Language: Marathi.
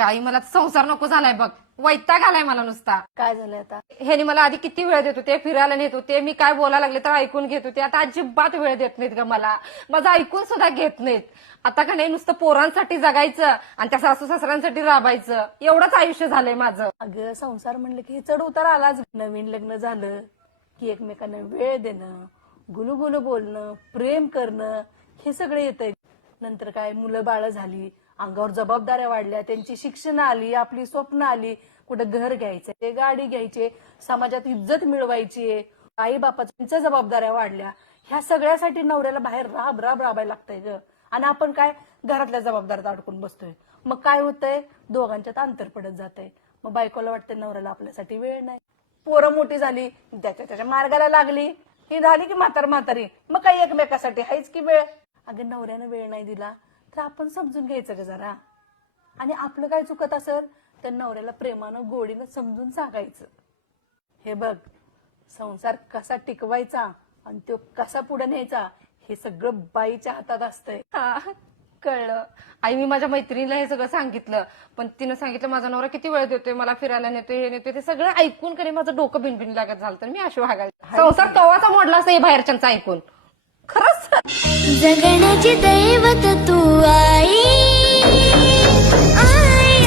अगं आई मला संसार नको झालाय बघ, वैताग आलाय मला नुसता. काय झालंय आता? ह्यानी मला आधी किती वेळ देत होते, फिरायला नेत होते, मी काय बोलायला लागले तर ऐकून घेत होते. आता अजिबात वेळ देत नाहीत ग मला, माझं ऐकून सुद्धा घेत नाहीत. आता का नाही नुसतं पोरांसाठी जगायचं आणि त्या सासू सासऱ्यांसाठी राबायचं, एवढंच आयुष्य झालंय माझं. अगं संसार म्हणलं की चढ उतार आलाच. नवीन लग्न झालं की एकमेकांना वेळ देणं, गुलुगुलू बोलणं, प्रेम करणं, हे सगळे येतंय. नंतर काय मुलं बाळ झाली, अंगावर जबाबदाऱ्या वाढल्या, त्यांची शिक्षण आली, आपली स्वप्न आली, कुठं घर घ्यायचंय, गाडी घ्यायची, समाजात इज्जत मिळवायची, आई बापाच्या जबाबदाऱ्या वाढल्या. ह्या सगळ्यासाठी नवऱ्याला बाहेर राबायला लागतंय ग. आणि आपण काय घरातल्या जबाबदाऱ्यात अडकून बसतोय. मग काय होतंय, दोघांच्यात अंतर पडत जातंय. मग बायकोला वाटतंय नवऱ्याला आपल्यासाठी वेळ नाही. पोरं मोठी झाली, त्याच्या मार्गाला लागली, ही झाली की म्हातारी, मग काही एकमेकासाठी हायच की वेळ. अगं नवऱ्यानं वेळ नाही दिला तर आपण समजून घ्यायचं ग जरा. आणि आपलं काय चुकत असेल तर नवऱ्याला प्रेमानं गोडीनं समजून सांगायचं. हे बघ, संसार कसा टिकवायचा आणि तो कसा पुढे न्यायचा हे सगळं बाईच्या हातात असतंय. हा, कळलं आई. मी माझ्या मैत्रिणीला हे सगळं सांगितलं, पण तिनं सांगितलं माझा नवरा किती वेळ देतोय, मला फिरायला नेतोय, हे नेतोय. ते सगळं ऐकून कधी माझं डोकं भिनभिन लागत झालं. तर मी अशी वागायला, संसार कवाचा मोडला असं हे बाहेरच्यांचं ऐकून. खरंच जगण्याची दैवत तू आई.